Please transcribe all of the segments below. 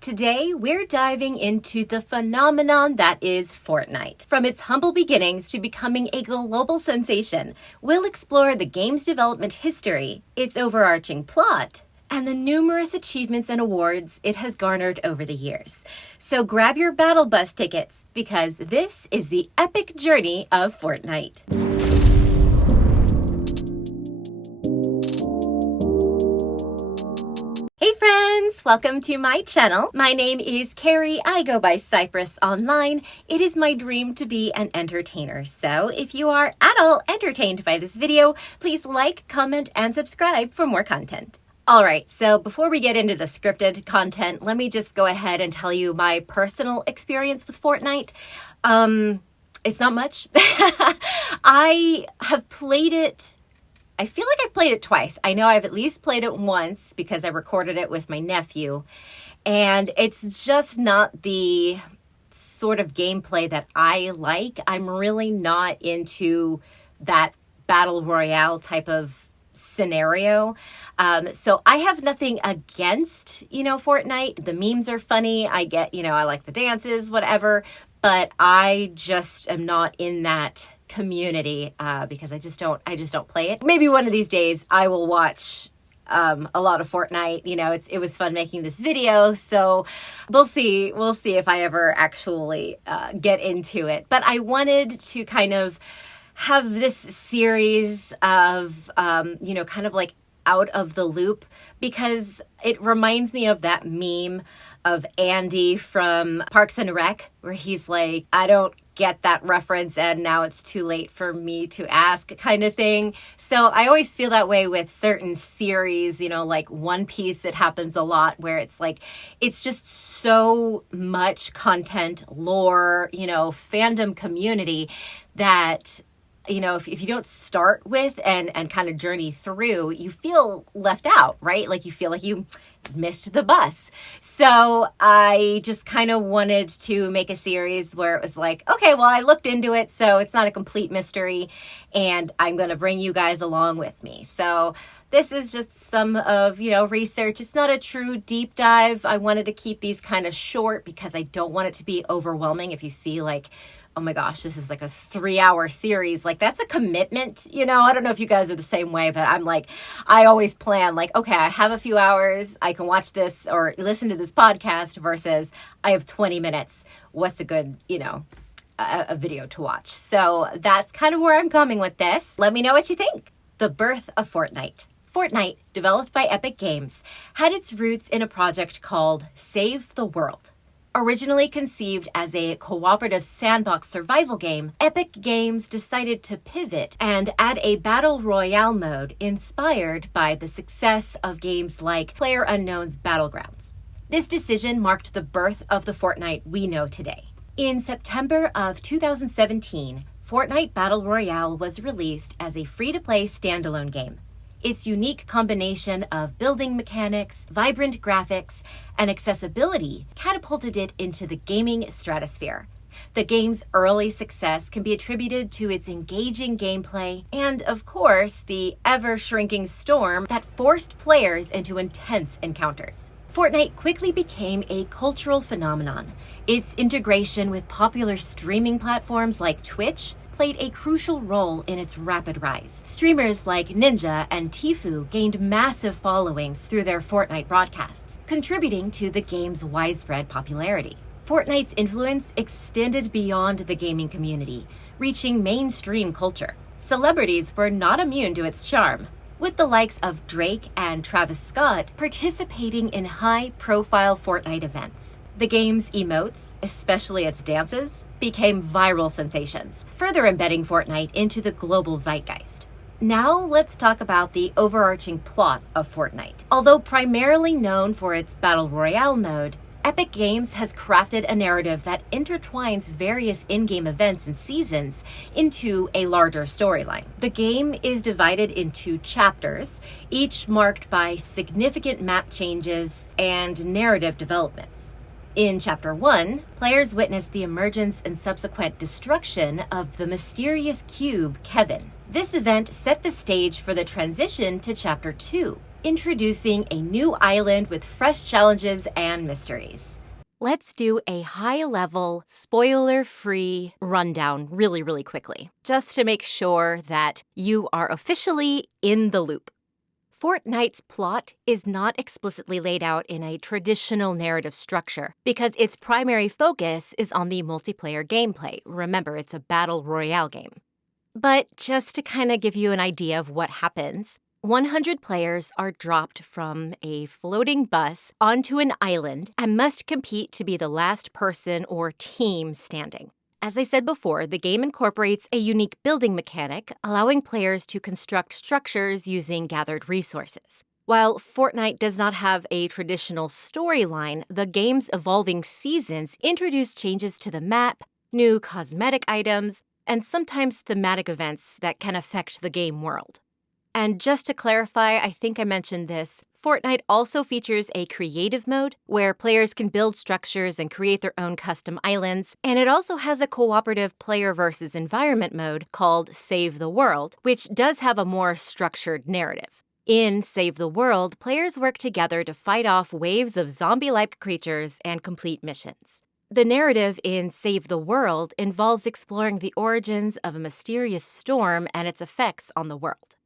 Today, we're diving into the phenomenon that is Fortnite. From its humble beginnings to becoming a global sensation, we'll explore the game's development history, its overarching plot, and the numerous achievements and awards it has garnered over the years. So grab your battle bus tickets, because this is the epic journey of Fortnite. Hey friends, welcome to my channel. My name is Carrie. I go by Cypress online. It is my dream to be an entertainer. So if you are at all entertained by this video, please like, comment, and subscribe for more content. All right, so before we get into the scripted content, let me just go ahead and tell you my personal experience with Fortnite. It's not much. I have played it. I feel like I've played it twice. I know I've at least played it once because I recorded it with my nephew. And it's just not the sort of gameplay that I like. I'm really not into that battle royale type of scenario. So I have nothing against, Fortnite. The memes are funny. I get, I like the dances, whatever. But I just am not in that community because I just don't play it. Maybe one of these days I will watch a lot of Fortnite. It was fun making this video, so we'll see if I ever actually get into it. But I wanted to kind of have this series of kind of like out of the loop, because it reminds me of that meme of Andy from Parks and Rec, where he's like, I don't get that reference and now it's too late for me to ask, kind of thing. So I always feel that way with certain series, like One Piece. It happens a lot where it's like, it's just so much content, lore, fandom community that if you don't start with and kind of journey through, you feel left out, right? Like you feel like you missed the bus. So I just kind of wanted to make a series where it was like, okay, well, I looked into it, so it's not a complete mystery, and I'm going to bring you guys along with me. So this is just some of, research. It's not a true deep dive. I wanted to keep these kind of short because I don't want it to be overwhelming. If you see like, oh my gosh, this is like a 3-hour series. Like, that's a commitment, I don't know if you guys are the same way, but I'm like, I always plan like, okay, I have a few hours. I can watch this or listen to this podcast versus I have 20 minutes. What's a good, a video to watch? So that's kind of where I'm coming with this. Let me know what you think. The birth of Fortnite. Fortnite, developed by Epic Games, had its roots in a project called Save the World. Originally conceived as a cooperative sandbox survival game, Epic Games decided to pivot and add a battle royale mode inspired by the success of games like PlayerUnknown's Battlegrounds. This decision marked the birth of the Fortnite we know today. In September of 2017, Fortnite Battle Royale was released as a free-to-play standalone game. Its unique combination of building mechanics, vibrant graphics, and accessibility catapulted it into the gaming stratosphere. The game's early success can be attributed to its engaging gameplay and, of course, the ever-shrinking storm that forced players into intense encounters. Fortnite quickly became a cultural phenomenon. Its integration with popular streaming platforms like Twitch played a crucial role in its rapid rise. Streamers like Ninja and Tfue gained massive followings through their Fortnite broadcasts, contributing to the game's widespread popularity. Fortnite's influence extended beyond the gaming community, reaching mainstream culture. Celebrities were not immune to its charm, with the likes of Drake and Travis Scott participating in high-profile Fortnite events. The game's emotes, especially its dances, became viral sensations, further embedding Fortnite into the global zeitgeist. Now let's talk about the overarching plot of Fortnite. Although primarily known for its Battle Royale mode, Epic Games has crafted a narrative that intertwines various in-game events and seasons into a larger storyline. The game is divided into chapters, each marked by significant map changes and narrative developments. In Chapter 1, players witness the emergence and subsequent destruction of the mysterious cube, Kevin. This event set the stage for the transition to Chapter 2, introducing a new island with fresh challenges and mysteries. Let's do a high-level, spoiler-free rundown really quickly, just to make sure that you are officially in the loop. Fortnite's plot is not explicitly laid out in a traditional narrative structure because its primary focus is on the multiplayer gameplay. Remember, it's a battle royale game. But just to kind of give you an idea of what happens, 100 players are dropped from a floating bus onto an island and must compete to be the last person or team standing. As I said before, the game incorporates a unique building mechanic, allowing players to construct structures using gathered resources. While Fortnite does not have a traditional storyline, the game's evolving seasons introduce changes to the map, new cosmetic items, and sometimes thematic events that can affect the game world. And just to clarify, I think I mentioned this, Fortnite also features a creative mode where players can build structures and create their own custom islands, and it also has a cooperative player versus environment mode called Save the World, which does have a more structured narrative. In Save the World, players work together to fight off waves of zombie-like creatures and complete missions. The narrative in Save the World involves exploring the origins of a mysterious storm and its effects on the world.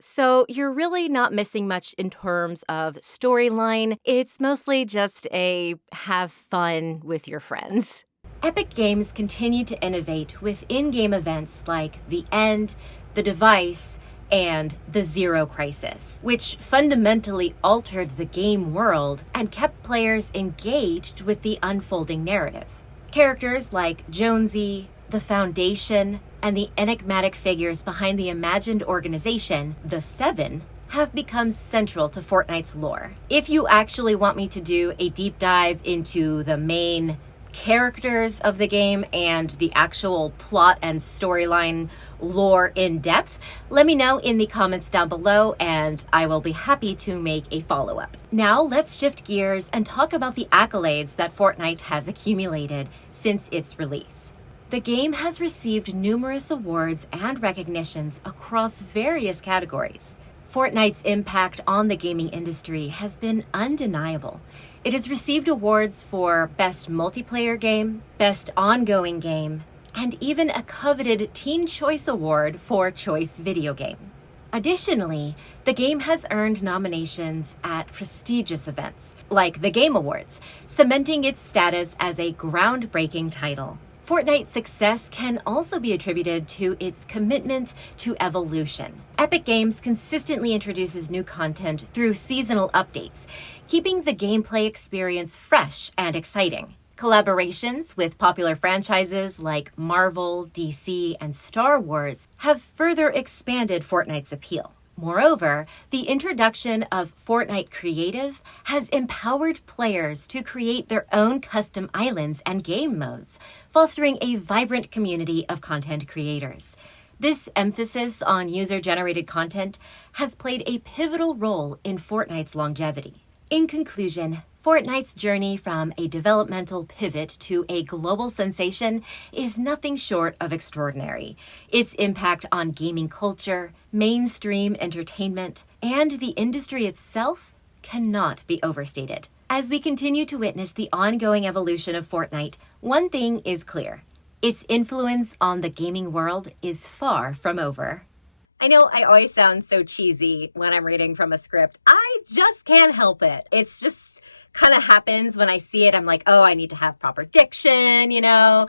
So you're really not missing much in terms of storyline. It's mostly just a have fun with your friends. Epic Games continue to innovate with in-game events like The End, The Device, and The Zero Crisis, which fundamentally altered the game world and kept players engaged with the unfolding narrative. Characters like Jonesy, the Foundation, and the enigmatic figures behind the imagined organization, the Seven, have become central to Fortnite's lore. If you actually want me to do a deep dive into the main characters of the game and the actual plot and storyline lore in depth, let me know in the comments down below and I will be happy to make a follow-up. Now let's shift gears and talk about the accolades that Fortnite has accumulated since its release. The game has received numerous awards and recognitions across various categories. Fortnite's impact on the gaming industry has been undeniable. It has received awards for Best Multiplayer Game, Best Ongoing Game, and even a coveted Teen Choice Award for Choice Video Game. Additionally, the game has earned nominations at prestigious events like the Game Awards, cementing its status as a groundbreaking title. Fortnite's success can also be attributed to its commitment to evolution. Epic Games consistently introduces new content through seasonal updates, keeping the gameplay experience fresh and exciting. Collaborations with popular franchises like Marvel, DC, and Star Wars have further expanded Fortnite's appeal. Moreover, the introduction of Fortnite Creative has empowered players to create their own custom islands and game modes, fostering a vibrant community of content creators. This emphasis on user-generated content has played a pivotal role in Fortnite's longevity. In conclusion, Fortnite's journey from a developmental pivot to a global sensation is nothing short of extraordinary. Its impact on gaming culture, mainstream entertainment, and the industry itself cannot be overstated. As we continue to witness the ongoing evolution of Fortnite, one thing is clear. Its influence on the gaming world is far from over. I know I always sound so cheesy when I'm reading from a script. I just can't help it. It's just kind of happens when I see it. I'm like, oh, I need to have proper diction, you know?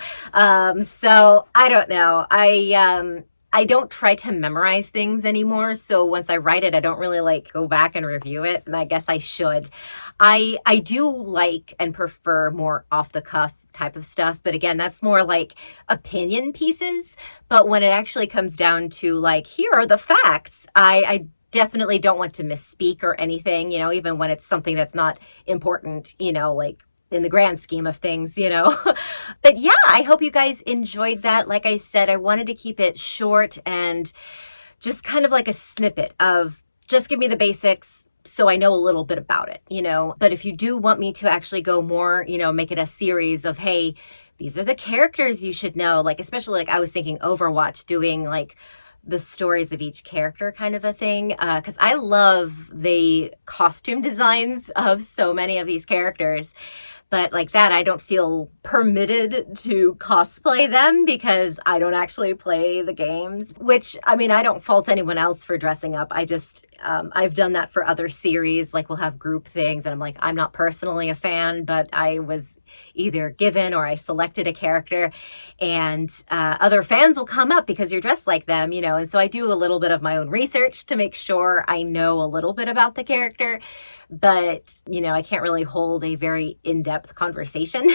So I don't know. I don't try to memorize things anymore. So once I write it, I don't really like go back and review it. And I guess I should. I do like and prefer more off the cuff type of stuff. But again, that's more like opinion pieces. But when it actually comes down to like, here are the facts, I definitely don't want to misspeak or anything, you know, even when it's something that's not important, you know, like in the grand scheme of things, you know. But yeah, I hope you guys enjoyed that. Like I said, I wanted to keep it short and just kind of like a snippet of just give me the basics so I know a little bit about it, you know. But if you do want me to actually go more, you know, make it a series of, hey, these are the characters you should know, like especially like I was thinking Overwatch doing like the stories of each character kind of a thing, because I love the costume designs of so many of these characters. But like that, I don't feel permitted to cosplay them because I don't actually play the games, which, I mean, I don't fault anyone else for dressing up. I just, I've done that for other series, like we'll have group things and I'm like, I'm not personally a fan, but I was either given or I selected a character, and other fans will come up because you're dressed like them, you know, and so I do a little bit of my own research to make sure I know a little bit about the character, but, you know, I can't really hold a very in-depth conversation.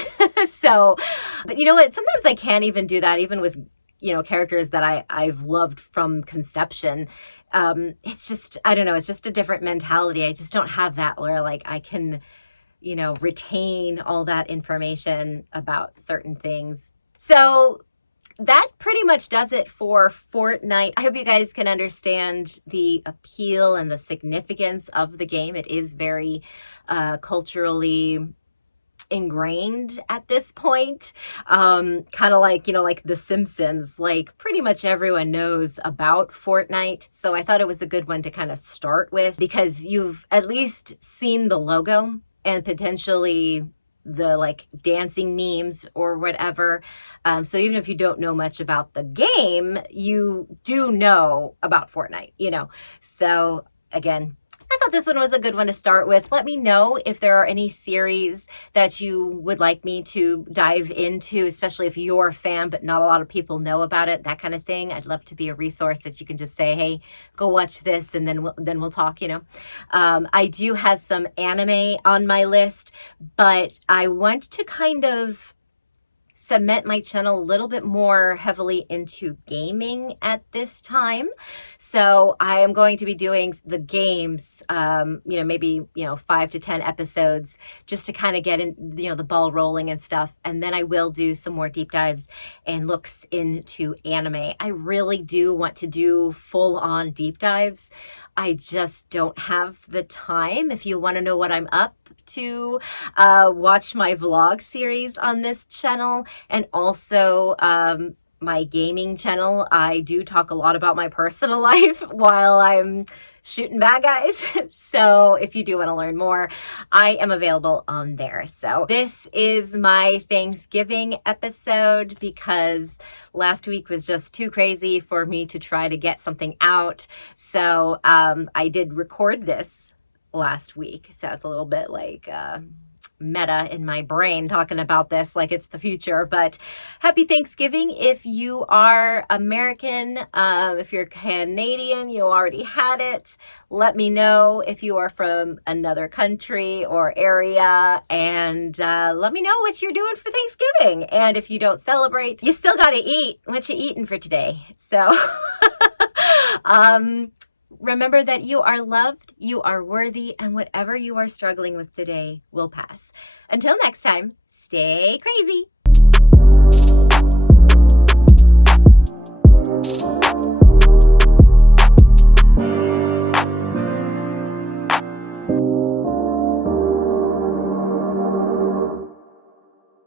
So, but you know what, sometimes I can't even do that, even with, you know, characters that I've loved from conception. It's just, I don't know, it's just a different mentality. I just don't have that where like I can, you know, retain all that information about certain things. So that pretty much does it for Fortnite. I hope you guys can understand the appeal and the significance of the game. It is very culturally ingrained at this point, kind of like, you know, like The Simpsons, like pretty much everyone knows about Fortnite. So I thought it was a good one to kind of start with because you've at least seen the logo and potentially the like dancing memes or whatever. So even if you don't know much about the game, you do know about Fortnite, you know. So again, I thought this one was a good one to start with. Let me know if there are any series that you would like me to dive into, especially if you're a fan, but not a lot of people know about it, that kind of thing. I'd love to be a resource that you can just say, hey, go watch this, and then we'll talk, you know. I do have some anime on my list, but I want to kind of cement my channel a little bit more heavily into gaming at this time. So I am going to be doing the games, you know, maybe, you know, 5 to 10 episodes just to kind of get in, you know, the ball rolling and stuff. And then I will do some more deep dives and looks into anime. I really do want to do full on deep dives. I just don't have the time. If you want to know what I'm up to, watch my vlog series on this channel, and also my gaming channel. I do talk a lot about my personal life while I'm shooting bad guys. So if you do want to learn more, I am available on there. So this is my Thanksgiving episode because last week was just too crazy for me to try to get something out. So I did record this last week. So it's a little bit like meta in my brain talking about this like it's the future. But happy Thanksgiving if you are American. If you're Canadian, you already had it. Let me know if you are from another country or area, and let me know what you're doing for Thanksgiving. And if you don't celebrate, you still got to eat. What you eating for today? So remember that you are loved, you are worthy, and whatever you are struggling with today will pass. Until next time, stay crazy.